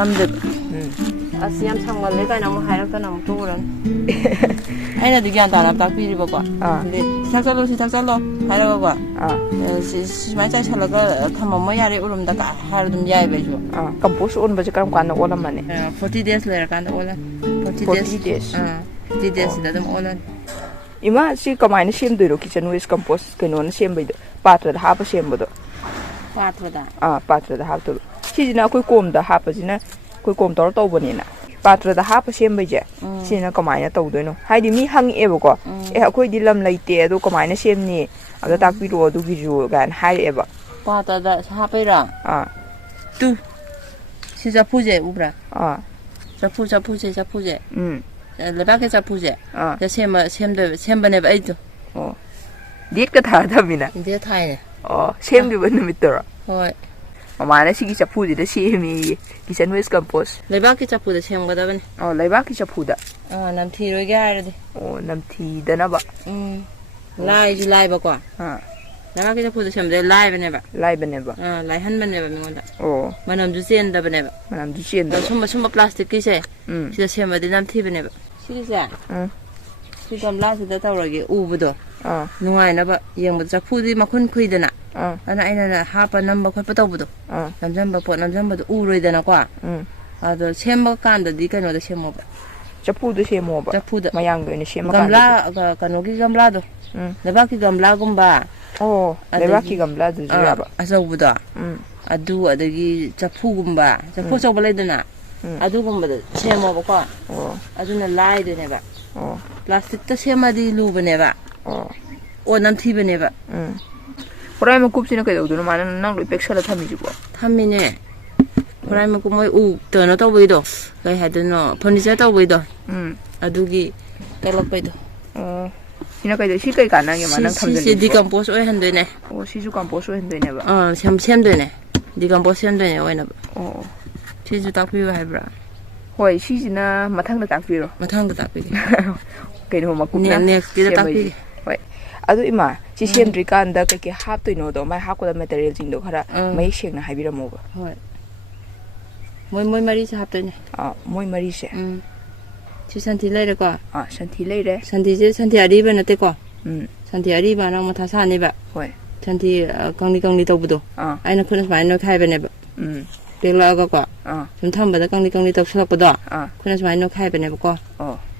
namde asi yam sangwal le kai namu hairak ta namu turan aina di gyan ta tak piri ba ko de sak chalo haira ba si mai chai chala ga thamma yare urum da ka har dum yai ba ju compost on ba karam kan ola mane 40 days le kan ola 40 days 40 days da dum ola ima si kamaina sem doiro kitchen waste compost keno na sem baido patra da hapa sem bodo patra da hap to si jina koi kom da hapa jina koi kom tor to bone na patra da hapa sem bai je si na kamaina to doino haidi mi hang e ko akoi di lam laite ado kamaina sem ni ada tak pi ro du gi ju gan hai e ba patra da hapa ra tu si ja puje ubra ja puje lebaga ja puje ja sem bane ba aido dit ka tha da mina de thai ne sem di ban mi tor hoi mama na sigi chapu di da semi kitchen waste compost lebaga ki chapu da sem ga da bane lebaga ki chapu da nam thi roi ga ra de nam thi da na ba lai ba ko lebaga ki chapu da sem de lai bane ba lai han bane ba mi ngonda manam ju chen da bane ba sumba plastic ki se si da sem de nam thi bane ba si se si gamla si da tawrage ubudo nungai na ba yengba chapu di makhun khuidana ana aina hapa namba khotpa tawbudo namjamba do uroidana kwa ado semba kanda di kano da semo ba chapu do semo ba chapu da mayang do ni semo gamla kano gi gamla do lebaki gamla gumba lebaki gamla do jira ba asawbudo adu adagi chapu gumba chapu chawba leidana adu gumba da semo ba kwa aduna lai de ne ba plastic ta sema di lu bane ba nam thi bane ba Horai ma kup sina kai do no mana nang lo pek sala thami jibo thami ne horai ma ku moi u to no to bui do kai ha de no furniture to bui do adugi kalak pai do sina kai de si kai kana ge mana tham si decompose oi han de ne si ju compost oi han de ne ba sem de ne decompose sem de ne oi na ba si ju tak pi ba bra hoi si jina mathang da tak pi ro kai no ma ku na next ki da tak pi adu ima si semdri kan da ke hap to no do mai hap ko da material jing do khara mai sheng na habira mo ba hoi moi mari sa hap to ne moi mari se si santi lai re ko santi lai re santi ari ba na te ko santi ari ba na ma tha sa ne ba hoi santi kangni to budo aina khun mai no khai ba ne ba pekla ga ko sum tham ba da kangni to sa ko do khun mai no khai ba ne ba ko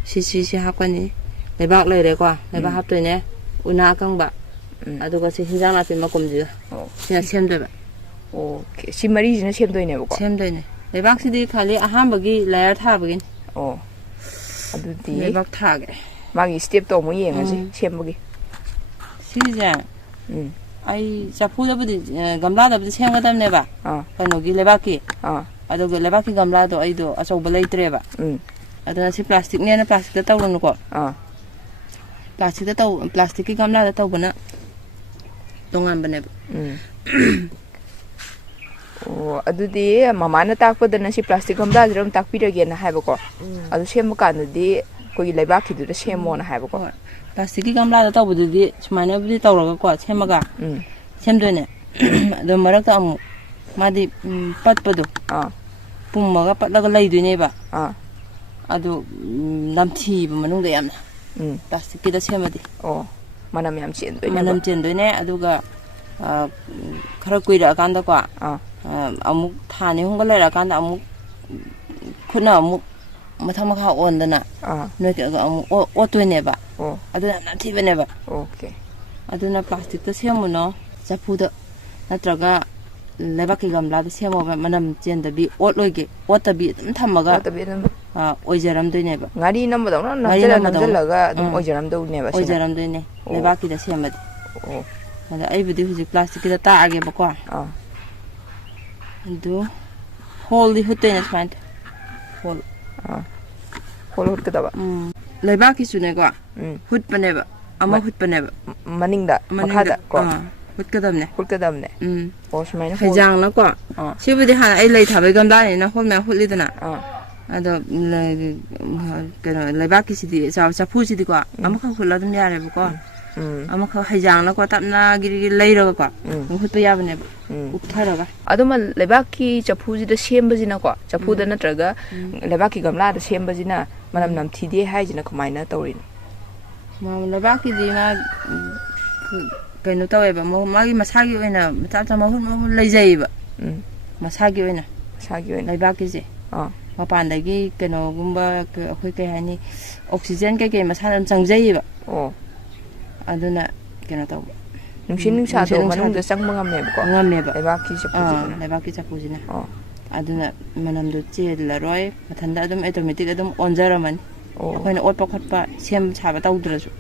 si hap ka ni lebak lai re ko lebak hap to ne una kang ba aduga si hinjang na pin makom ji sina sem de ba si mari jina sem doi ne ba ko sem doi ne lebak si di khali aham bagi layer tha bagin adu di lebak tha ge magi step to mo yeng ji sem bagi si ja ai chapu da budi gamla da budi sem ga dam ne ba kano gi lebak ki aduga lebak ki gamla do ai do aso ba lai tre ba adana si plastic ne na plastic da taw no ko plastic ki gamla da taw bana dongan bane adu di mama na tak pa dana si plastic gamla jram tak pi rage na hai ba ko adu sem kan di ko gi laiba ki du da sem mo na hai ba ko plastic ki gamla da taw bu di smaina bu di taw ra ko sem ga sem do ne do marak ta amu madi pat pa do pum ma ga pat la ga lai du ne ba adu lamthi ba manung da yamna plastic ki da semadi manam yam chen doi ne aduga khara kuira kan da ko amuk thani hong la ra kan da amuk khuna amuk matham kha on da na noi ka amuk o to ne ba aduna na thi ba ne ba aduna plastic ta semu no chapu da natraga lebak ki gamla da semu ba manam chen da bi ot loige ot ta bi dum thamaga oijaram doi ne ba ngari nam ba na namjala ga dum oijaram do ne ba oijaram doi ne lebak ki da semad ada ai budi huji plastic ki da ta age ba ko do hole di hutte ne smart hole hut ka da ba lebak ki sune ko hut pa ne ba ama hut pa ne ba maning da makha da ko hut ka dam ne osmai na jang na ko si budi han ai lai thabai gam da ne na hol me hut li da na ado kano lebak ki sidi chapu sidi ko amaka khula dum yare ba ko ꯑꯃꯈꯛ ꯍꯩꯖꯥꯡꯅꯀꯣ ꯇꯞꯅ ꯒꯤꯔꯤ ꯂꯩꯔꯒꯀꯣ ꯍꯨꯠꯄ ꯌꯥꯕꯅꯦꯕ ꯎꯞꯊꯔꯒ ꯑꯗꯨꯃ ꯂꯩꯕꯥꯛꯀꯤ ꯆꯐꯨꯁꯤꯗ ꯁꯦꯝꯕꯁꯤꯅꯀꯣ ꯆꯐꯨꯗ ꯅꯠꯇ꯭ꯔꯒ ꯂꯩꯕꯥꯛꯀꯤ ꯒꯝꯂꯥꯗ ꯁꯦꯝꯕꯁꯤꯅ ꯃꯅꯝ ꯅꯝꯊꯤꯗꯦ ꯍꯥꯏꯁꯤꯅ ꯀꯃꯥꯏꯅ ꯇꯧꯔꯤꯅꯣ ꯂꯩꯕꯥꯛꯀꯤꯗꯤ ꯃꯥ ꯀꯩꯅꯣ ꯇꯧꯋꯦꯕ ꯃꯥꯒꯤ ꯃꯁꯥꯒꯤ ꯑꯣꯏꯅ ꯃꯆꯥ ꯃꯆꯥ ꯃꯍꯨꯠ ꯂꯩꯖꯩꯌꯦꯕ ꯃꯁꯥꯒꯤ ꯑꯣꯏꯅ ꯂꯩꯕꯥꯛꯀꯤꯁꯦ ꯃꯄꯥꯟꯗꯒꯤ ꯀꯩꯅꯣꯒꯨꯝꯕ ꯑꯩꯈꯣꯏ ꯀꯩ ꯍꯥꯏꯅꯤ ꯑꯣꯛꯁꯤꯖꯦꯟ ꯀꯩꯀꯩ ꯃꯁꯥꯅ ꯑꯗꯨꯝ ꯆꯪꯖꯩꯌꯦꯕ ꯑꯗꯨꯅ ꯀꯩꯅꯣ ꯇꯧꯕ ꯅꯨꯡꯁꯤꯠ ꯅꯨꯡꯁꯥꯗꯣ ꯃꯅꯨꯡꯗ ꯆꯪꯕ ꯉꯝꯃꯦꯕꯀꯣ ꯉꯝꯃꯦꯕ ꯂꯩꯕꯥꯛꯀꯤ ꯆꯐꯨꯁꯤꯅ ꯑꯗꯨꯅ ꯃꯅꯝꯗꯣ ꯆꯦꯜꯂꯔꯣꯏ ꯃꯊꯟꯇ ꯑꯗꯨꯝ ꯑꯣꯇꯣꯃꯦꯇꯤꯛ ꯑꯗꯨꯝ ꯑꯣꯟꯖꯔꯝꯃꯅꯤ ꯑꯩꯈꯣꯏꯅ ꯑꯣꯠꯄ ꯈꯣꯠꯄ ꯁꯦꯝ ꯁꯥꯕ ꯇꯧꯗ꯭ꯔꯁꯨ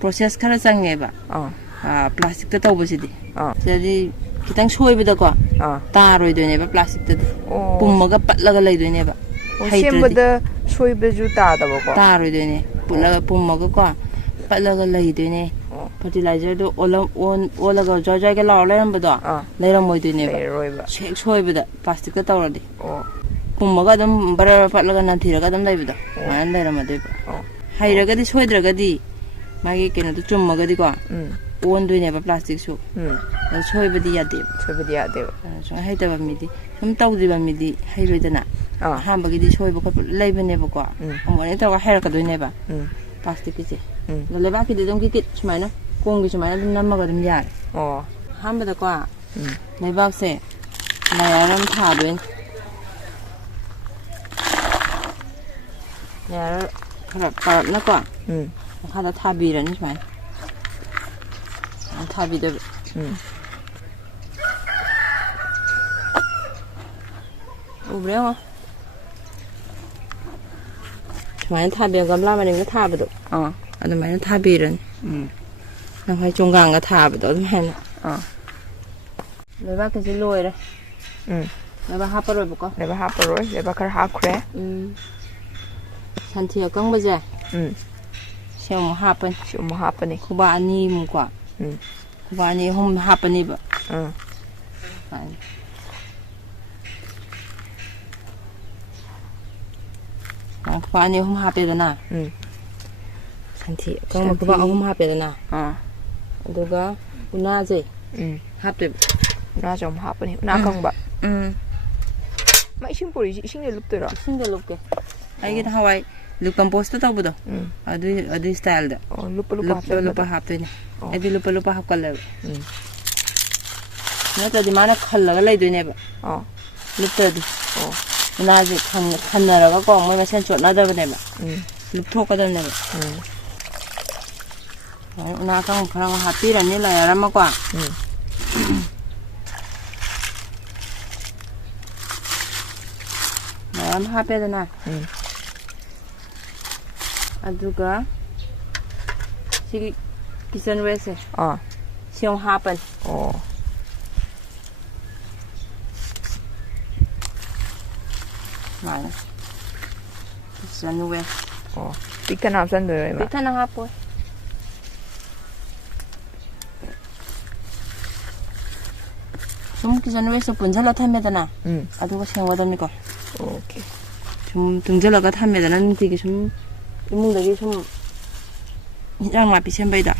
ꯄ꯭ꯔꯣꯁꯦꯁ ꯈꯔ ꯆꯪꯉꯦꯕ ꯄ꯭ꯂꯥꯁꯇꯤꯛꯇ ꯇꯧꯕꯁꯤꯗꯤ ꯁꯤꯗꯗꯤ ꯈꯤꯇꯪ ꯁꯣꯏꯕꯗꯀꯣ ꯇꯥꯔꯣꯏꯗꯣꯏꯅꯦꯕ ꯄ꯭ꯂꯥꯁꯇꯤꯛꯇꯗꯤ ꯄꯨꯝꯃꯒ ꯄꯠꯂꯒ ꯂꯩꯗꯣꯏꯅꯦꯕ ꯁꯦꯝꯕꯗ ꯁꯣꯏꯕꯁꯨ ꯇꯥꯗꯕꯀꯣ ꯇꯥꯔꯣꯏꯗꯣꯏꯅꯦ ꯄꯨꯝꯃꯒꯀꯣ ꯄꯠꯂꯒ ꯂꯩꯗꯣꯏꯅꯦ ꯐꯔꯇꯤꯂꯥꯏꯖꯔꯗꯣ ꯑꯣꯜꯂꯒ ꯖ꯭ꯋꯥꯏ ꯖ꯭ꯋꯥꯏꯒ ꯂꯥꯎꯔ ꯂꯩꯔꯝꯕꯗꯣ ꯂꯩꯔꯝꯃꯣꯏꯗꯣꯏꯅꯦꯕ ꯍꯦꯛ ꯁꯣꯏꯕꯗ ꯄ꯭ꯂꯥꯁꯇꯤꯛꯇ ꯇꯧꯔꯗꯤ ꯄꯨꯝꯃꯒ ꯑꯗꯨꯝ ꯕꯔ ꯄꯠꯂꯒ ꯅꯟꯊꯤꯔꯒ ꯑꯗꯨꯝ ꯂꯩꯕꯗꯣ ꯑꯗꯨꯃꯥꯏꯅ ꯂꯩꯔꯝꯃꯗꯣꯏꯕ ꯍꯩꯔꯒꯗꯤ ꯁꯣꯏꯗ꯭ꯔꯒꯗꯤ ꯃꯥꯒꯤ ꯀꯩꯅꯣꯗꯣ ꯆꯨꯝꯃꯒꯗꯤꯀꯣ ꯑꯣꯟꯗꯣꯏꯅꯦꯕ ꯄ꯭ꯂꯥꯁꯇꯤꯛꯁꯨ ꯑꯗꯨ ꯁꯣꯏꯕꯗꯤ ꯌꯥꯗꯦꯕ ꯁꯨꯃꯥꯏꯅ ꯍꯩꯇꯕ ꯃꯤꯗꯤ ꯁꯨꯝ ꯇꯧꯗ꯭ꯔꯤꯕ ꯃꯤꯗꯤ ꯍꯩꯔꯣꯏꯗꯅ ꯑꯍꯥꯟꯕꯒꯤꯗꯤ ꯁꯣꯏꯕ ꯈꯣꯠꯄ ꯂꯩꯕꯅꯦꯕꯀꯣ ꯑꯃꯨꯛ ꯑꯅꯤ ꯇꯧꯔꯒ ꯍꯩꯔꯛꯀꯗꯣꯏꯅꯦꯕ ꯄ꯭ꯂꯥꯁꯇꯤꯛꯀꯤꯁꯦ ꯑꯗꯣ ꯂꯩꯕꯥꯛꯀꯤꯗꯤ ꯑꯗꯨꯝ ꯀꯤꯀꯤꯠ ꯁꯨꯃꯥꯏꯅ ꯀꯣꯡꯒꯤ ꯁꯨꯃꯥꯏꯅ ꯑꯗꯨꯝ ꯅꯝꯃꯒ ꯑꯗꯨꯝ ꯌꯥꯔꯦ ꯑꯍꯥꯟꯕꯗꯀꯣ ꯂꯩꯕꯥꯛꯁꯦ ꯂꯥꯌꯔ ꯑꯃ ꯊꯥꯗꯣꯏꯅꯤ ꯂꯥꯌꯔ ꯈꯔ ꯄꯔꯞꯅꯀꯣ ꯃꯈꯥꯗ ꯊꯥꯕꯤꯔꯅꯤ ꯁꯨꯃꯥꯏꯅ ꯊꯥꯕꯤꯗꯣꯏꯕ ꯎꯕ꯭ꯔꯥ ꯌꯦꯡꯉꯣ ꯁꯨꯃꯥꯏꯅ ꯊꯥꯕꯤꯔ ꯒꯝꯂꯥ ꯃꯅꯤꯡꯗ ꯊꯥꯕꯗꯣ ꯑꯗꯨꯃꯥꯏꯅ ꯊꯥꯕꯤꯔꯅꯤ ꯅꯈꯣꯏ ꯆꯣꯡꯒꯥꯡꯒ ꯊꯥꯕꯗꯣ ꯑꯗꯨꯃꯥꯏꯅ ꯂꯩꯕꯥꯛꯀꯤꯁꯤ ꯂꯣꯏꯔꯦ ꯂꯩꯕꯥꯛ ꯍꯥꯞꯄꯔꯣꯏꯕꯀꯣ ꯂꯩꯕꯥꯛ ꯈꯔ ꯍꯥꯞꯈ꯭ꯔꯦ ꯁꯟꯊꯤ ꯑꯀꯪꯕꯁꯦ ꯁꯤ ꯑꯃꯨꯛ ꯍꯥꯞꯄꯅꯤ ꯈꯨꯕꯥꯛ ꯑꯅꯤꯃꯨꯛꯀꯣ ꯈꯨꯕꯥꯛ ꯑꯅꯤ ꯑꯍꯨꯝ ꯍꯥꯞꯄꯅꯤꯕ ꯈꯨꯕꯥꯛ ꯑꯅꯤ ꯑꯍꯨꯝ ꯍꯥꯞꯄꯦꯗꯅ ꯁꯟꯊꯤ ꯑꯀꯪꯕ ꯈꯨꯕꯥꯛ ꯑꯍꯨꯝ ꯍꯥꯞꯄꯦꯗꯅ ꯑꯗꯨꯒ ꯎꯅꯥꯁꯦ ꯍꯥꯞꯇꯣꯏꯕ ꯎꯅꯥꯁꯨ ꯑꯃꯨꯛ ꯍꯥꯞꯄꯅꯤ ꯎꯅꯥ ꯑꯀꯪꯕ ꯃꯥ ꯏꯁꯤꯡ ꯄꯨꯔꯤꯁꯤ ꯏꯁꯤꯡꯗ ꯂꯨꯞꯇꯣꯏꯔꯣ ꯏꯁꯤꯡꯗ ꯂꯨꯞꯀꯦ ꯑꯩꯒꯤ ꯅꯍꯥꯟꯋꯥꯏ ꯀꯝꯄꯣꯁꯇ ꯇꯧꯕꯗꯣ ꯑꯗꯨꯏ ꯁ꯭ꯇꯥꯏꯜꯗ ꯂꯨꯞꯄ ꯍꯥꯞꯇꯣꯏꯅꯦ ꯑꯩꯗꯤ ꯂꯨꯞꯄ ꯍꯥꯞꯀꯜꯂꯦꯕ ꯅꯠꯇ꯭ꯔꯗꯤ ꯃꯥꯅ ꯈꯜꯂꯒ ꯂꯩꯗꯣꯏꯅꯦꯕ ꯂꯨꯞꯇ꯭ꯔꯗꯤ ꯎꯅꯥꯁꯦ ꯈꯟꯅꯔꯒꯀꯣ ꯃꯣꯏ ꯃꯁꯦꯟ ꯆꯣꯠꯅꯗꯕꯅꯦꯕ ꯂꯨꯞꯊꯣꯛꯀꯗꯕꯅꯦꯕ ꯎꯅꯥ ꯑꯀꯪꯕ ꯈꯔ ꯑꯃ ꯍꯥꯞꯄꯤꯔꯅꯤ ꯂꯥꯌꯔ ꯑꯃꯀꯣ ꯂꯥꯌꯔ ꯑꯃ ꯍꯥꯞꯄꯦꯗꯅ ꯑꯗꯨꯒ ꯁꯤꯒꯤ ꯀꯤꯆꯟ ꯋꯦꯁꯁꯦ ꯁꯤ ꯑꯃꯨꯛ ꯍꯥꯞꯄꯅꯤ ꯁꯨꯃꯥꯏꯅ ꯀꯤꯆꯟ ꯋꯦꯁ ꯄꯤꯛꯊꯟꯅ ꯍꯥꯞꯆꯟꯗꯣꯏꯔꯣ ꯄꯤꯛꯊꯟꯅ ꯍꯥꯞꯄꯣꯏ ꯁꯨꯝ ꯀꯤꯆꯟ ꯋꯦꯁꯇꯣ ꯄꯨꯟꯓꯜꯂ ꯊꯝꯃꯦꯗꯅ ꯑꯗꯨꯒ ꯁꯦꯝꯒꯗꯕꯅꯤꯀꯣ ꯁꯨꯝ ꯇꯨꯡꯓꯜꯂꯒ ꯊꯝꯃꯦꯗꯅ ꯅꯨꯡꯇꯤꯒꯤ ꯁꯨꯝ ꯏꯃꯨꯡꯗꯒꯤ ꯁꯨꯝ ꯏꯟꯖꯥꯡ ꯅꯥꯄꯤ ꯁꯦꯝꯕꯩꯗ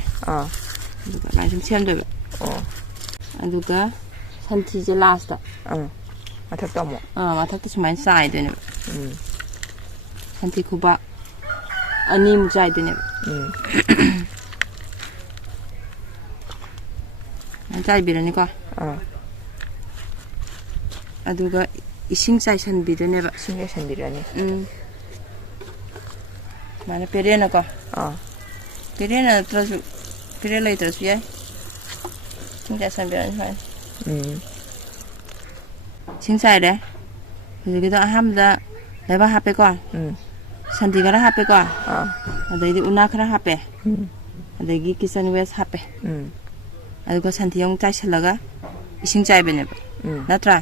ꯑꯗꯨꯒ ꯑꯗꯨꯃꯥꯏꯅ ꯁꯨꯝ ꯁꯦꯝꯗꯣꯏꯕ ꯑꯗꯨꯒ ꯁꯟꯊꯤꯁꯦ ꯂꯥꯁꯇ ꯃꯊꯛꯇ ꯑꯃꯨꯛ ꯃꯊꯛꯇ ꯁꯨꯃꯥꯏꯅ ꯆꯥꯏꯗꯣꯏꯅꯦꯕ ꯁꯟꯊꯤ ꯈꯨꯕꯥꯛ ꯑꯅꯤꯃꯨꯛ ꯆꯥꯏꯗꯣꯏꯅꯦꯕ ꯆꯥꯏꯕꯤꯔꯅꯤꯀꯣ ꯑꯗꯨꯒ ꯏꯁꯤꯡ ꯆꯥꯏꯁꯟꯕꯤꯗꯣꯏꯅꯦꯕ ꯁꯨꯃꯥꯏꯅ ꯄꯦꯔꯦꯅꯀꯣ ꯄꯦꯔꯦꯅ ꯅꯠꯇ꯭ꯔꯁꯨ ꯄꯦꯔꯦ ꯂꯩꯇ꯭ꯔꯁꯨ ꯌꯥꯏ ꯏꯁꯤꯡ ꯆꯥꯏꯁꯟꯕꯤꯔꯅꯤ ꯁꯨꯃꯥꯏꯅ ꯏꯁꯤꯡ ꯆꯥꯏꯔꯦ ꯍꯧꯖꯤꯛꯀꯤꯗꯣ ꯑꯍꯥꯟꯕꯗ ꯂꯩꯕꯥꯛ ꯍꯥꯞꯄꯦꯀꯣ ꯁꯟꯊꯤ ꯈꯔ ꯍꯥꯞꯄꯦꯀꯣ ꯑꯗꯩꯗꯤ ꯎꯅꯥ ꯈꯔ ꯍꯥꯞꯄꯦ ꯑꯗꯒꯤ ꯀꯤꯆꯟ ꯋꯦꯁ ꯍꯥꯞꯄꯦ ꯑꯗꯨꯒ ꯁꯟꯊꯤ ꯑꯃꯨꯛ ꯆꯥꯏꯁꯜꯂꯒ ꯏꯁꯤꯡ ꯆꯥꯏꯕꯅꯦꯕ ꯅꯠꯇ꯭ꯔꯥ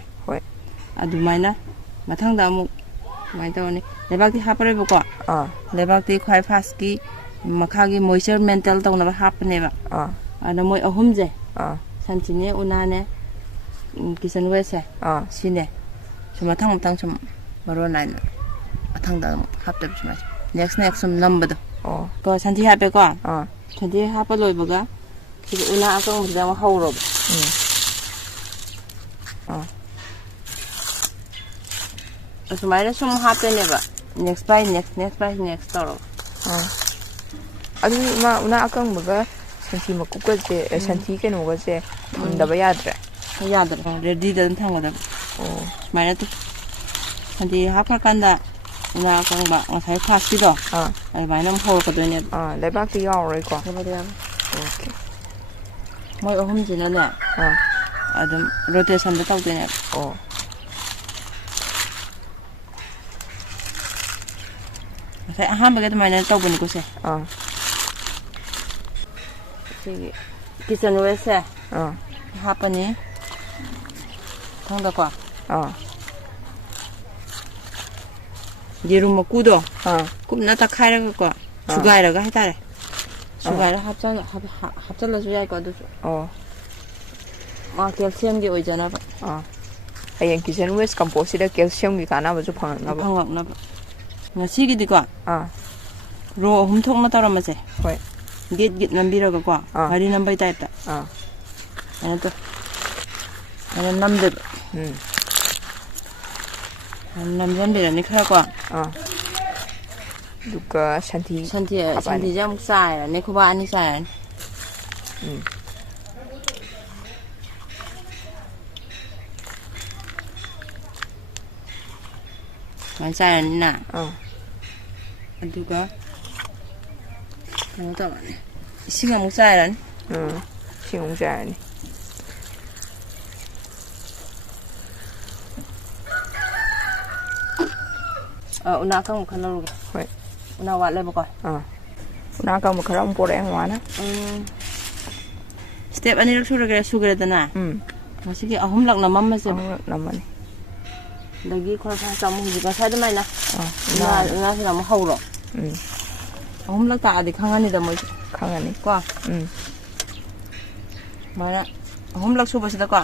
ꯑꯗꯨꯃꯥꯏꯅ ꯃꯊꯪꯗ ꯑꯃꯨꯛ ꯁꯨꯃꯥꯏꯅ ꯇꯧꯔꯅꯤ ꯂꯩꯕꯥꯛꯇꯤ ꯍꯥꯞꯄꯔꯣꯏꯕꯀꯣ ꯂꯩꯕꯥꯛꯇꯤ ꯈ꯭ꯋꯥꯏ ꯐꯥꯔꯁꯀꯤ ꯃꯈꯥꯒꯤ ꯃꯣꯏꯆꯔ ꯃꯦꯟꯇꯦꯟ ꯇꯧꯅꯕ ꯍꯥꯞꯄꯅꯦꯕ ꯑꯗ ꯃꯣꯏ ꯑꯍꯨꯝꯁꯦ ꯁꯟꯊꯤꯅꯦ ꯎꯅꯥꯅꯦ ꯀꯤꯆꯟ ꯋꯦꯁꯁꯦ ꯁꯤꯅꯦ ꯁꯨꯝ ꯃꯊꯪ ꯁꯨꯝ ꯃꯔꯣꯟ ꯅꯥꯏꯅ ꯃꯊꯪꯗ ꯑꯃꯨꯛ ꯍꯥꯞꯇꯣꯏꯕ ꯁꯨꯃꯥꯏꯅ ꯅꯦꯛꯁ ꯁꯨꯝ ꯅꯝꯕꯗꯣ ꯀꯣ ꯁꯟꯊꯤ ꯍꯥꯞꯄꯦꯀꯣ ꯁꯟꯊꯤ ꯍꯥꯞꯄ ꯂꯣꯏꯕꯒ ꯁꯤꯗ ꯎꯅꯥ ꯑꯀꯪꯕꯁꯤꯗ ꯑꯃꯨꯛ ꯍꯧꯔꯣꯕ ꯑꯁꯨꯃꯥꯏꯅ ꯁꯨꯝ ꯍꯥꯞꯇꯣꯏꯅꯦꯕ ꯅꯦꯛꯁ ꯕꯥꯏ ꯅꯦꯛꯁ ꯇꯧꯔꯒ ꯑꯗꯨ ꯃꯥ ꯎꯅꯥ ꯑꯀꯪꯕꯒ ꯁꯟꯊꯤ ꯃꯀꯨꯞꯀꯁꯦ ꯁꯟꯊꯤ ꯀꯩꯅꯣꯒꯁꯦ ꯊꯝꯗꯕ ꯌꯥꯗ꯭ꯔꯦ ꯌꯥꯗ꯭ꯔꯦ ꯔꯦꯗꯤꯗ ꯑꯗꯨꯝ ꯊꯝꯒꯗꯕ ꯁꯨꯃꯥꯏꯅ ꯁꯟꯊꯤ ꯍꯥꯞꯈ꯭ꯔꯀꯥꯟꯗ ꯎꯅꯥ ꯑꯀꯪꯕ ꯉꯁꯥꯏ ꯐꯥꯁꯀꯤꯗꯣ ꯑꯗꯨꯃꯥꯏꯅ ꯑꯃꯨꯛ ꯍꯧꯔꯛꯀꯗꯣꯏꯅꯦꯕ ꯂꯩꯕꯥꯛꯇꯤ ꯌꯥꯎꯔꯣꯏꯀꯣ ꯑꯣꯀꯦ ꯃꯣꯏ ꯑꯍꯨꯝꯁꯤꯅꯅꯦ ꯑꯗꯨꯝ ꯔꯣꯇꯦꯁꯟꯗ ꯇꯧꯗꯣꯏꯅꯦꯕ ngài ahambaga adumana tawbani se sigi kitchen waste hapani thangda ko yerum makudo kumna ta khairaga ko sugairaga haitare sugaira hapchal su yai ko du ma calcium gi oijana ba hayeng kitchen waste compost sida calcium gi kana ba ju phangna ba ngasi gi di ko ro hum thokna taramase hoi git nambiraga ko hari nambai type ta ana to ana namde namjambira ni khara ko duka santi jam sai ne khuba ani sai man sai na aduga ano tawani ising amu sai ran ising amu sai ni una kang khalaru hoi una wat le ba ko una kang khara um pore ang wana step ani rak sugre dana masigi ahum lak namam ma se namani dagi khora sa samu ji ka sa dai na na sa mu hauro ahum lak ta adi khangani da moi khangani ko mana ahum lak su ba sida ko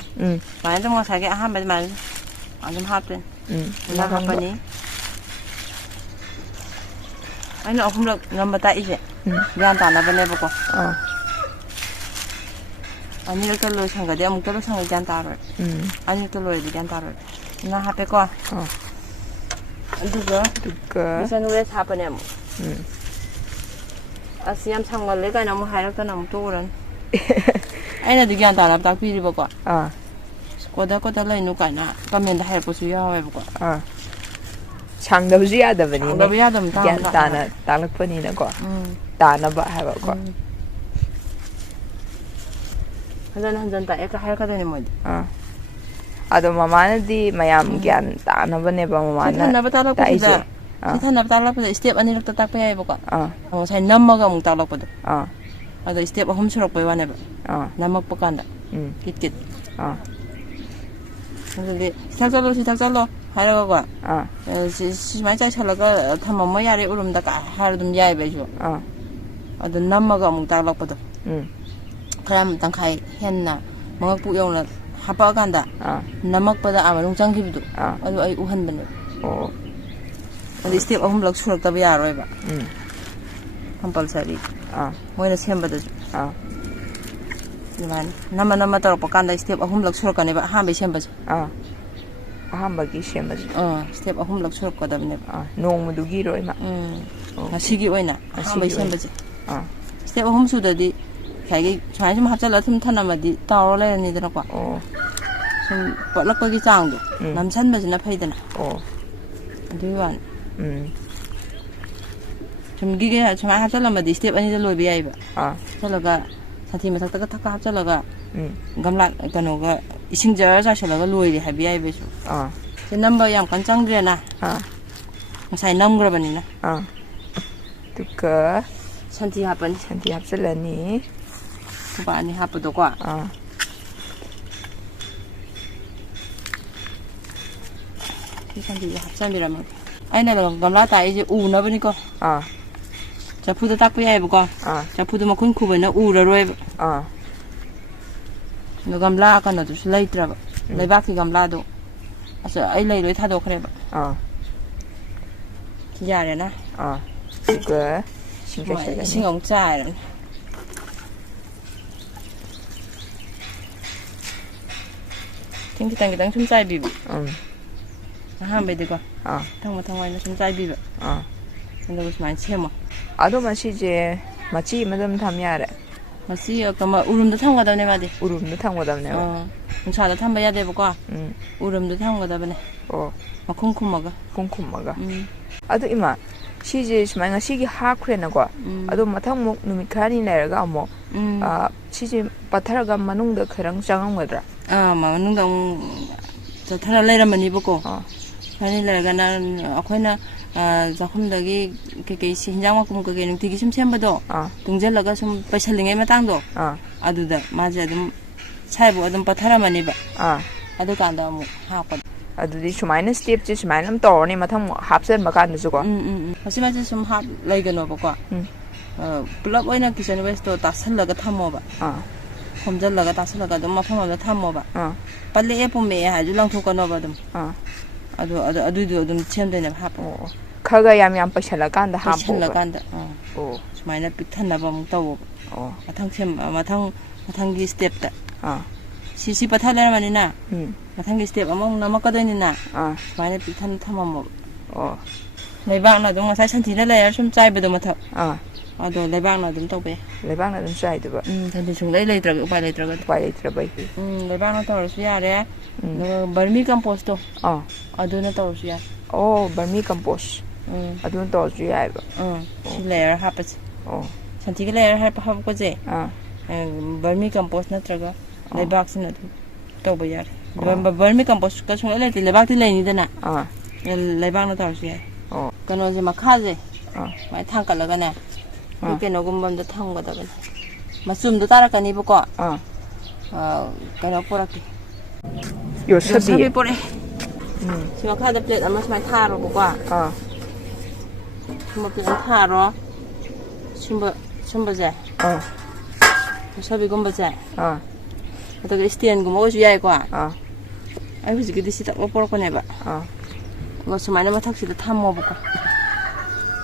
mana da mo sa ge aham ba ma adum hapten na hapani aina ahum lak ngam ta ije yan ta na ba ne ba ko ani lak lo sanga de amuk to sanga yan ta ro ani to lo de yan ta ro na hape ko duga bisan we hapane mo asiam sangal le kana mo hairak ta nam to ran aina du yan ta na ta pi ri ba ko koda lai nu kana comment da hairak ko su ya we ba ko 상답이 야다버니 상답이 야다면 다나 달락버니나 거 다나바 하바 거 한잔 다 에까 할 거더니 뭐 아도 마마나디 마얌 겐 다나버네 바 마마나 다이제 시탄나 달락버다 스텝 아니락 딱 빼야 해 보고 잘 넘어가 못 달락버다 아도 스텝 홈 수록 빼 와네 봐 남막 볶간다 깃깃 근데 시작잘로 하려고 시마이 잘라가 담아 뭐 야리 우름다 까 하루 좀 야이 배죠 아도 남마가 못 달락버다 그럼 당카이 했나 뭐 뿌용을 하바 간다 남막보다 아마 농장기비도 아주 아이 우한번에 근데 스텝 어흠락 수락답이 야로이 봐 컴펄서리 뭐이나 셈바도 이만 남마 떨어버 간다 스텝 어흠락 수락가네 봐 한배 셈바지 아함바기 셈바지 스텝 어흠락 수락거든요 농무두기로이 마 시기 오이나 한배 셈바지 스텝 어흠수다디 가게 잘 좀 합잘라 틈 타나마디 따오래 니더라고 좀 벌럭거기 장도 남산바지나 파이드나 두완 좀 기게 좀 합잘라마디 스텝 아니다 로비 아이바 잘라가 사티 마삭다가 탁가 합잘라가 gamla kanoga ising jar jarsalaga loiri habi ai besu se number yam kan changdrena ngasai namgrabani na tuka santi hapsalani kuba ani hapudo ko santi hapsamira ma aina gamla ta ije u na bani ko chapudo takpi ai ko chapudo makun khubena uraroi no gamla kana du laitra ba leibaki gamla do asa ai lei loi thado khre ba yare na ga singong chai ꯏꯁꯤꯡ ꯈꯤꯇꯪ ꯈꯤꯇꯪ ꯁꯨꯝ ꯆꯥꯏꯕꯤꯕ ꯑꯍꯥꯟꯕꯩꯗꯤꯀꯣ ꯃꯊꯪ ꯃꯊꯪ ꯑꯣꯏꯅ ꯁꯨꯝ ꯆꯥꯏꯕꯤꯕ ꯑꯗꯨꯒ ꯁꯨꯃꯥꯏꯅ ꯁꯦꯝꯃꯣ ꯑꯗꯣ ꯃꯁꯤꯁꯦ ꯃꯆꯤ ꯑꯃ ꯑꯗꯨꯝ ꯊꯝ ꯌꯥꯔꯦ ꯃꯁꯤ ꯎꯔꯨꯝꯗ ꯊꯝꯒꯗꯕꯅꯦ ꯃꯥꯗꯤ ꯎꯔꯨꯝꯗ ꯊꯝꯒꯗꯕꯅꯦꯕ ꯅꯨꯡꯁꯥꯗ ꯊꯝꯕ ꯌꯥꯗꯦꯕꯀꯣ ꯎꯔꯨꯝꯗ ꯊꯝꯒꯗꯕꯅꯦ ꯃꯈꯨꯝ ꯈꯨꯝꯃꯒ ꯑꯗꯣ ꯏꯃꯥ 시제 수많은 시기 하크레나고 아도 마탕 목 누미 카니 내려가 뭐 시제 바타라가 만웅도 그랑 장한 거더라 만웅도 저 타라 레라만이보고 카니 내려가는 아코나 자콤다기 그게 신장만큼 그게 되게 좀 챈버도 동절라가 좀 빠살링에 마땅도 아두다 맞아 좀 차이보 좀 바타라만이봐 아도 간다 뭐 하고 ꯑꯗꯨꯗꯤ ꯁꯨꯃꯥꯏꯅ ꯁ꯭ꯇꯦꯞꯁꯦ ꯁꯨꯃꯥꯏꯅ ꯑꯗꯨꯝ ꯇꯧꯔꯅꯤ ꯃꯊꯪ ꯍꯥꯞꯆꯟꯕ ꯀꯥꯟꯗꯁꯨꯀꯣ ꯃꯁꯤꯃꯁꯦ ꯁꯨꯝ ꯂꯩꯒꯅꯣꯕꯀꯣ ꯄꯨꯂꯞ ꯑꯣꯏꯅ ꯀꯤꯆꯟ ꯋꯦꯁꯇꯣ ꯇꯥꯁꯜꯂꯒ ꯊꯝꯃꯣꯕ ꯈꯣꯝꯖꯜꯂꯒ ꯇꯥꯁꯜꯂꯒ ꯑꯗꯨꯝ ꯃꯐꯝ ꯑꯃꯗ ꯊꯝꯃꯣꯕ ꯄꯜꯂꯛꯑꯦ ꯄꯨꯝꯃꯛꯑꯦ ꯍꯥꯏꯁꯨ ꯂꯪꯊꯣꯛꯀꯅꯣꯕ ꯑꯗꯨꯝ ꯑꯗꯨꯏꯗꯣ ꯑꯗꯨꯝ ꯁꯦꯝꯗꯣꯏꯅꯦꯕ ꯍꯥꯞꯄ ꯈꯔ ꯌꯥꯝ ꯄꯩꯁꯜꯂꯀꯥꯟꯗ ꯍꯥꯞꯄꯣꯕ ꯄꯩꯁꯜꯂꯀꯥꯟꯗ ꯁꯨꯃꯥꯏꯅ ꯄꯤꯛꯊꯟꯅꯕ ꯑꯃꯨꯛ ꯇꯧꯋꯣꯕ ꯃꯊꯪꯒꯤ ꯁ꯭ꯇꯦꯞꯇ ꯁꯤ ꯄꯊꯥ ꯂꯩꯔꯝꯃꯅꯤꯅ ꯃꯊꯪꯒꯤ ꯁ꯭ꯇꯦꯞ ꯑꯃꯃꯨꯛ ꯅꯝꯃꯛꯀꯗꯣꯏꯅꯤꯅ ꯁꯨꯃꯥꯏꯅ ꯄꯤꯛꯊꯟꯅ ꯊꯝꯃꯝꯃꯣꯕ ꯂꯩꯕꯥꯛꯅ ꯑꯗꯨꯝ ꯉꯁꯥꯏ ꯁꯟꯊꯤꯅ ꯂꯩꯔ ꯁꯨꯝ ꯆꯥꯏꯕꯗꯣ ꯃꯊꯛ ꯑꯗꯣ ꯂꯩꯕꯥꯛꯅ ꯑꯗꯨꯝ ꯇꯧꯕ ꯌꯥꯏ ꯂꯩꯕꯥꯛꯅ ꯑꯗꯨꯝ ꯆꯥꯏꯗꯨꯕ ꯁꯟꯊꯤ ꯁꯨꯡꯂꯩ ꯂꯩꯇ꯭ꯔꯒ ꯎꯄꯥꯏ ꯂꯩꯇ꯭ꯔꯕꯩ ꯂꯩꯕꯥꯛꯅ ꯇꯧꯔꯁꯨ ꯌꯥꯔꯦ ꯑꯗꯨꯒ ꯕꯔꯃꯤ ꯀꯝꯄꯣꯁꯇꯣ ꯑꯗꯨꯅ ꯇꯧꯔꯁꯨ ꯌꯥꯏ ꯕꯔꯃꯤ ꯀꯝꯄꯣꯁ ꯑꯗꯨꯅ ꯇꯧꯔꯁꯨ ꯌꯥꯏꯕ ꯁꯤ ꯂꯦꯌꯔ ꯍꯥꯞꯄꯁꯤ ꯁꯟꯊꯤꯒ ꯂꯦꯌꯔ ꯍꯥꯞꯄꯛꯄꯁꯦ ꯕꯔꯃꯤ ꯀꯝꯄꯣꯁ ꯅꯠꯇ꯭ꯔꯒ ꯂꯩꯕꯥꯛꯁꯤꯅ ꯑꯗꯨꯝ ꯇꯧꯕ ꯌꯥꯔꯦ ꯕꯔꯃꯤ ꯀꯝꯄꯣꯁꯀ ꯁꯨꯡꯂꯩ ꯂꯩꯇꯦ ꯂꯩꯕꯥꯛꯇꯤ ꯂꯩꯅꯤꯗꯅ ꯂꯩꯕꯥꯛꯅ ꯇꯧꯔꯁꯨ ꯌꯥꯏ ꯀꯩꯅꯣꯁꯦ ꯃꯈꯥꯁꯦ ꯁꯨꯃꯥꯏꯅ ꯊꯥꯡꯀꯠꯂꯒꯅꯦ ꯑꯩꯈꯣꯏ ꯀꯩꯅꯣꯒꯨꯝꯕ ꯑꯝꯗ ꯊꯝꯒꯗꯕꯅꯤ ꯃꯆꯨꯝꯗꯣ ꯇꯥꯔꯛꯀꯅꯤꯕꯀꯣ ꯀꯩꯅꯣ ꯄꯣꯔꯛꯀꯦ ꯌꯣꯠꯁꯕꯤ ꯄꯣꯔꯛꯑꯦ ꯁꯤ ꯃꯈꯥꯗ ꯄ꯭ꯂꯦꯠ ꯑꯃ ꯁꯨꯃꯥꯏꯅ ꯊꯥꯔꯣꯕꯀꯣ ꯁꯨꯝꯕ ꯄ꯭ꯂꯦꯠ ꯑꯃ ꯊꯥꯔꯣ ꯁꯨꯝꯕꯁꯦ ꯌꯣꯠꯁꯕꯤꯒꯨꯝꯕꯁꯦ ꯑꯗꯨꯒ ꯁ꯭ꯇꯦꯟꯒꯨꯝꯕ ꯑꯣꯏꯔꯁꯨ ꯌꯥꯏꯀꯣ ꯑꯩ ꯍꯧꯖꯤꯛꯀꯤꯗꯤ ꯁꯤ ꯇꯛꯄ ꯄꯣꯔꯛꯄꯅꯦꯕ ꯑꯗꯨꯒ ꯁꯨꯃꯥꯏꯅ ꯃꯊꯛꯁꯤꯗ ꯊꯝꯃꯣꯕꯀꯣ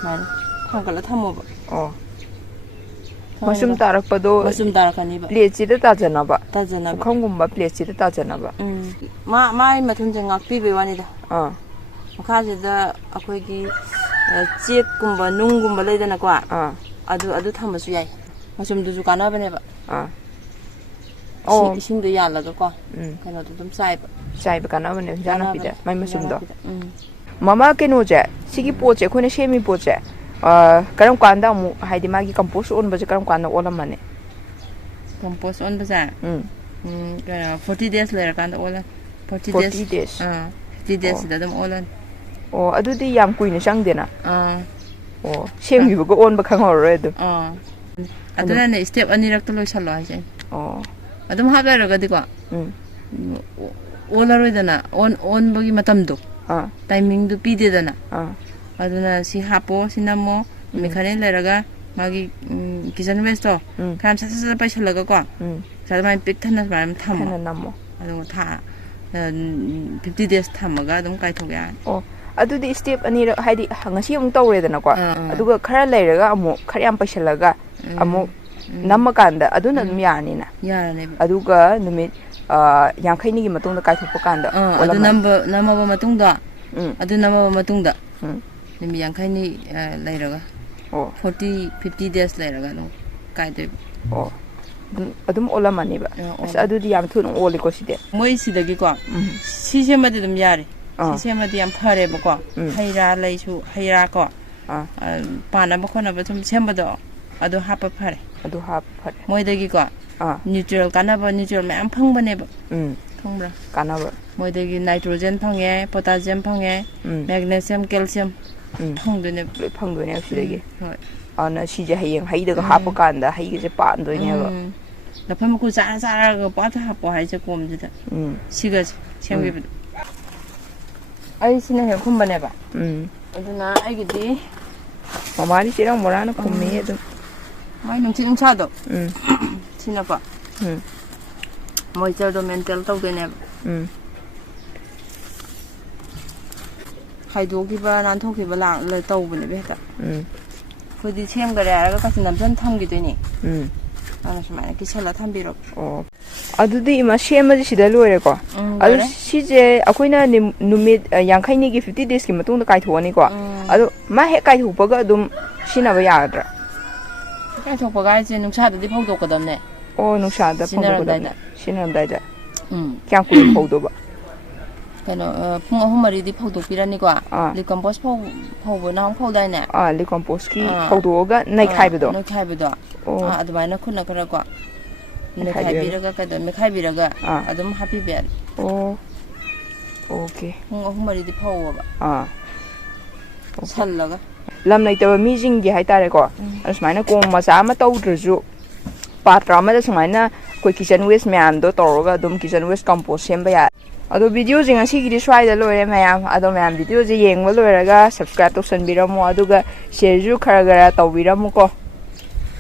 ꯁꯨꯃꯥꯏꯅ ꯊꯥꯡꯀꯠꯂ ꯊꯝꯃꯣꯕ ꯃꯆꯨꯝ ꯇꯥꯔꯛꯄꯗꯣ ꯃꯆꯨꯝ ꯇꯥꯔꯛꯀꯅꯤꯕ ꯄ꯭ꯂꯦꯠꯁꯤꯗ ꯇꯥꯖꯅꯕ ꯄꯨꯈꯝꯒꯨꯝꯕ ꯄ꯭ꯂꯦꯠꯁꯤꯗ ꯇꯥꯖꯅꯕ 마의 마tun제 ꯉꯥꯛꯄꯤꯕꯩ ꯋꯥꯅꯤ다. ꯃꯈꯥꯁꯤꯗ ꯑꯩꯈꯣꯏꯒꯤ ꯆꯦꯛꯀꯨꯝꯕ ꯅꯨꯡꯒꯨꯝꯕ ꯂꯩꯗꯅꯀꯣ ꯑꯗꯨ ꯊꯝꯕꯁꯨ ꯌꯥꯏ. ꯃꯆꯨꯝꯗꯨꯁꯨ ꯀꯥꯟꯅꯕꯅꯦꯕ. 이심도 ꯌꯥꯜꯂꯒꯀꯣ 그래도 좀 ꯆꯥꯏꯕ ꯀꯥꯟꯅꯕꯅꯦ ꯍꯤꯟꯖꯥꯡ ꯅꯥꯄꯤꯗ ꯃꯥꯏ ꯃꯆꯨꯝꯗꯣ. ꯃꯃꯥ ꯀꯩꯅꯣꯁꯦ ꯁꯤꯒꯤ ꯄꯣꯠꯁꯦ ꯑꯩꯈꯣꯏꯅ ꯁꯦꯝꯃꯤ ꯄꯣꯠꯁꯦ ꯀꯔꯝ ꯀꯥꯟꯗ ꯑꯃꯨꯛ ꯍꯥꯏꯗꯤ ꯃꯥꯒꯤ ꯀꯝꯄꯣꯁ ꯑꯣꯟꯕꯁꯦ ꯀꯔꯝ ꯀꯥꯟꯗ ꯑꯣꯜꯂꯝꯃꯅꯤ? ꯀꯝꯄꯣꯁ ꯑꯣꯟꯕꯁꯦ 40 days ꯂꯩꯔꯀꯥꯟꯗ ꯑꯣꯜꯂꯅꯤ. 40 days. 50 days ꯁꯤꯗ ꯑꯗꯨꯝ ꯑꯣꯜꯂꯅꯤ. ꯑꯗꯨꯗꯤ ꯌꯥꯝ ꯀꯨꯏꯅ ꯆꯪꯗꯦꯅ. ꯁꯦꯝꯈꯤꯕꯒ ꯑꯣꯟꯕ ꯈꯪꯍꯧꯔꯔꯣꯏ ꯑꯗꯨꯝ. ꯑꯗꯨꯅꯅꯦ ꯁ꯭ꯇꯦꯞ ꯑꯅꯤꯔꯛꯇ ꯂꯣꯏꯁꯜꯂꯣ ꯍꯥꯏꯁꯦ. ꯑꯗꯨꯝ ꯍꯥꯞ ꯂꯩꯔꯒꯗꯤꯀꯣ ꯑꯣꯜꯂꯔꯣꯏꯗꯅ ꯑꯣꯟꯕꯒꯤ ꯃꯇꯝꯗꯣ ꯇꯥꯏꯃꯤꯡꯗꯨ ꯄꯤꯗꯦꯗꯅ ꯑꯗꯨꯅ ꯁꯤ ꯍꯥꯞꯄꯣ ꯁꯤ ꯅꯝꯃꯣ ꯅꯨꯃꯤꯠ ꯈꯔ ꯂꯩꯔꯒ ꯃꯥꯒꯤ ꯀꯤꯆꯟ ꯋꯦꯁꯇꯣ ꯈꯔ ꯁꯠ ꯄꯩꯁꯜꯂꯒꯀꯣ ꯁꯨꯃꯥꯏꯅ ꯄꯤꯛ ꯊꯟꯅ ꯁꯨꯃꯥꯏꯅ ꯊꯝꯃꯣ ꯑꯗꯨꯒ 50 days ꯊꯝꯃꯒ ꯑꯗꯨꯝ ꯀꯥꯏꯊꯣꯛ ꯌꯥꯔꯅꯤ. ꯑꯗꯨꯗꯤ ꯁ꯭ꯇꯦꯞ ꯑꯅꯤꯔꯛ ꯍꯥꯏꯗꯤ ꯉꯁꯤ ꯑꯃꯨꯛ ꯇꯧꯔꯦꯗꯅꯀꯣ ꯑꯗꯨꯒ ꯈꯔ ꯂꯩꯔꯒ ꯑꯃꯨꯛ ꯈꯔ ꯌꯥꯝ ꯄꯩꯁꯜꯂꯒ ꯑꯃꯨꯛ ꯅꯝꯃꯀꯥꯟꯗ ꯑꯗꯨꯅ ꯑꯗꯨꯝ ꯌꯥꯔꯅꯤꯅ. ꯌꯥꯔꯅꯦꯕ. ꯑꯗꯨꯒ ꯅꯨꯃꯤꯠ 50ꯅꯤꯒꯤ ꯃꯇꯨꯡꯗ ꯀꯥꯏꯊꯣꯛꯄ ꯀꯥꯟꯗ ꯑꯗꯨ ꯅꯝꯃꯕ ꯃꯇꯨꯡꯗ ꯅꯨꯃꯤꯠ 50ꯅꯤ ꯂꯩꯔꯒ 50 days ꯂꯩꯔꯒ ꯑꯗꯨꯝ ꯀꯥꯏꯗꯣꯏꯕ. ꯑꯗꯨꯝ ꯑꯣꯜꯂꯝꯃꯅꯤꯕ. ꯑꯁ ꯑꯗꯨꯗꯤ ꯌꯥꯝ ꯊꯨꯅ ꯑꯣꯜꯂꯤꯀꯣ ꯁꯤꯗꯤ. ꯃꯣꯏ ꯁꯤꯗꯒꯤꯀꯣ ꯁꯤ ꯁꯦꯝꯃꯗꯤ ꯑꯗꯨꯝ ꯌꯥꯔꯦ. ꯁꯤ ꯁꯦꯝꯃꯗꯤ ꯌꯥꯝ ꯐꯔꯦꯕꯀꯣ. ꯍꯩꯔꯥ ꯂꯩꯁꯨ ꯍꯩꯔꯥꯀꯣ ꯄꯥꯟꯅꯕ ꯈꯣꯠꯅꯕ ꯁꯨꯝ ꯁꯦꯝꯕꯗꯣ ꯑꯗꯨ ꯍꯥꯞꯄ ꯐꯔꯦ. ꯃꯣꯏꯗꯒꯤꯀꯣ ꯅ꯭ꯌꯨꯇ꯭ꯔꯦꯜ ꯀꯥꯟꯅꯕ ꯅ꯭ꯌꯨꯇ꯭ꯔꯦꯜ ꯃꯌꯥꯝ ꯐꯪꯕꯅꯦꯕ. ꯈꯪꯕ꯭ꯔꯥ? ꯀꯥꯟꯅꯕ. ꯃꯣꯏꯗꯒꯤ 나이트꯭ꯔꯣ젠 ꯐꯪꯉꯦ, ꯄꯣꯇꯥꯁꯤꯌꯝ ꯐꯪꯉꯦ, ꯃꯦꯒꯅꯦꯁꯤꯌꯝ, ꯀꯦꯜꯁꯤꯌꯝ ꯐꯪꯗꯣꯏꯅꯦꯕ. ꯂꯣꯏ ꯐꯪꯗꯣꯏꯅꯦꯕ ꯁꯤꯗꯒꯤ. ꯑꯗꯨꯅ ꯁꯤꯁꯦ ꯍꯌꯦꯡ ꯍꯩꯗꯒ ꯍꯥꯞꯄ ꯀꯥꯟꯗ ꯍꯩꯒꯁꯦ ꯄꯥꯟꯗꯣꯏꯅꯦꯕ. ꯂꯐꯣꯏ ꯃꯀꯨ ꯆꯥꯔꯒ ꯄꯥꯠꯇ ꯍꯥꯞꯄꯣ ꯍꯥꯏꯁꯦ ꯀꯣꯝꯁꯤꯗ. ꯁꯤꯒꯁꯦ ꯁꯦꯝꯈꯤꯕꯗꯣ. ꯑꯩ ꯁꯤꯅ ꯍꯦꯛ ꯈꯨꯝꯕꯅꯦꯕ. ꯑꯗꯨꯅ ꯑꯩꯒꯤꯗꯤ ꯃꯃꯥꯗꯤ ꯆꯦꯔꯪ ꯃꯣꯔꯥꯅ ꯈꯨꯝꯃꯤ ꯑꯗꯨꯝ. ꯃꯥꯏ ꯅꯨꯡꯁꯤꯠ ꯅꯨꯡꯁꯥꯗꯣ ꯁꯤꯅꯀꯣ ꯃꯣꯏꯆꯔꯗꯣ ꯃꯦꯟꯇꯦꯟ ꯇꯧꯗꯣꯏꯅꯦꯕ. ꯍꯥꯏꯗꯣꯛꯈꯤꯕ ꯅꯥꯟꯊꯣꯛꯈꯤꯕ ꯇꯧꯕꯅꯦꯕ ꯍꯦꯛꯇ. ꯑꯩꯈꯣꯏꯗꯤ ꯁꯦꯝꯈꯔꯦ ꯍꯥꯏꯔꯒ ꯀꯥꯆꯤꯟ ꯅꯝꯁꯤꯟ ꯊꯝꯈꯤꯗꯣꯏꯅꯦ. ꯑꯗꯨꯅ ꯁꯨꯃꯥꯏꯅ ꯀꯤꯁꯜꯂ ꯊꯝꯕꯤꯔꯣ. ꯑꯗꯨꯗꯤ ꯏꯃꯥ ꯁꯦꯝꯕꯁꯤ ꯁꯤꯗ ꯂꯣꯏꯔꯦꯀꯣ ꯑꯗꯨ ꯁꯤꯁꯦ ꯑꯩꯈꯣꯏꯅ ꯅꯨꯃꯤꯠ 50ꯅꯤꯒꯤ 50 daysꯒꯤ ꯃꯇꯨꯡꯗ ꯀꯥꯏꯊꯣꯛꯑꯅꯤꯀꯣ ꯑꯗꯣ ꯃꯥ ꯍꯦꯛ ꯀꯥꯏꯊꯣꯛꯄꯒ ꯑꯗꯨꯝ ꯁꯤꯖꯤꯟꯅꯕ ꯌꯥꯒꯗ꯭ꯔꯥ ꯀꯥꯏꯊꯣꯛꯄꯒ ꯍꯥꯏꯁꯦ ꯅꯨꯡꯁꯥꯗꯗꯤ ꯐꯧꯗꯣꯛꯀꯗꯕꯅꯦ ꯑꯣ ꯅꯨꯡꯁꯥꯗ ꯁꯤꯖꯤꯟꯅꯔꯝꯗꯥꯏꯗ ꯁꯤꯖꯤꯟꯅꯔꯝꯗꯥꯏꯗ ꯀꯌꯥꯝ ꯀꯨꯏꯅ ꯐꯧꯗꯣꯕ ꯀꯩꯅꯣ ꯄꯨꯡ 3-4ꯗꯤ ꯐꯧꯗꯣꯛꯄꯤꯔꯅꯤꯀꯣ ꯂꯤꯀꯝꯄꯣꯁ ꯐꯧꯕ ꯅꯍꯥꯟ ꯐꯧꯗꯥꯏꯅꯦ ꯂꯤꯀꯝꯄꯣꯁꯀꯤ ꯐꯧꯗꯣꯛꯑꯒ ꯅꯩꯈꯥꯏꯕꯗꯣ ꯑꯗꯨꯃꯥꯏꯅ ꯈꯨꯠꯅ ꯈꯔ ꯀꯣ ꯃꯦꯈꯥꯏꯕꯤꯔꯒ ꯃꯦꯈꯥꯏꯕꯤꯔꯒ ꯑꯗꯨꯝ ꯍꯥꯞꯄꯤꯕ ꯌꯥꯏ ꯑꯣꯀꯦ ꯄꯨꯡ 3-4ꯗꯤ ꯐꯧꯋꯣꯕ ꯁꯜꯂꯒ ꯂꯝ ꯂꯩꯇꯕ ꯃꯤꯁꯤꯡꯒꯤ ꯍꯥꯏꯇꯥꯔꯦꯀꯣ ꯁꯨꯃꯥꯏꯅ ꯀꯣꯝ ꯃꯆꯥ ꯑꯃ ꯇꯧꯗ꯭ꯔꯁꯨ ꯄꯥꯇ꯭ꯔ ꯑꯃꯗ ꯁꯨꯃꯥꯏꯅ ꯑꯩꯈꯣꯏ ꯀꯤꯆꯟ ꯋꯦꯁ ꯃꯌꯥꯝꯗꯣ ꯇꯧꯔꯒ ꯑꯗꯨꯝ ꯀꯤꯆꯟ ꯋꯦꯁ ꯀꯝꯄꯣꯁ ꯁꯦꯝꯕ ꯌꯥꯏ ꯑꯗꯣ ꯚꯤꯗꯤꯑꯣꯁꯦ ꯉꯁꯤꯒꯤꯗꯤ ꯁ꯭ꯋꯥꯏꯗ ꯂꯣꯏꯔꯦ ꯃꯌꯥꯝ ꯑꯗꯣ ꯃꯌꯥꯝ ꯚꯤꯗꯤꯑꯣꯁꯦ ꯌꯦꯡꯕ ꯂꯣꯏꯔꯒ ꯁꯕꯁꯀ꯭ꯔꯥꯏꯕ ꯇꯧꯁꯟꯕꯤꯔꯝꯃꯣ ꯑꯗꯨꯒ ꯁꯤꯌꯔꯁꯨ ꯈꯔ ꯈꯔ ꯇꯧꯕꯤꯔꯝꯃꯨꯀꯣ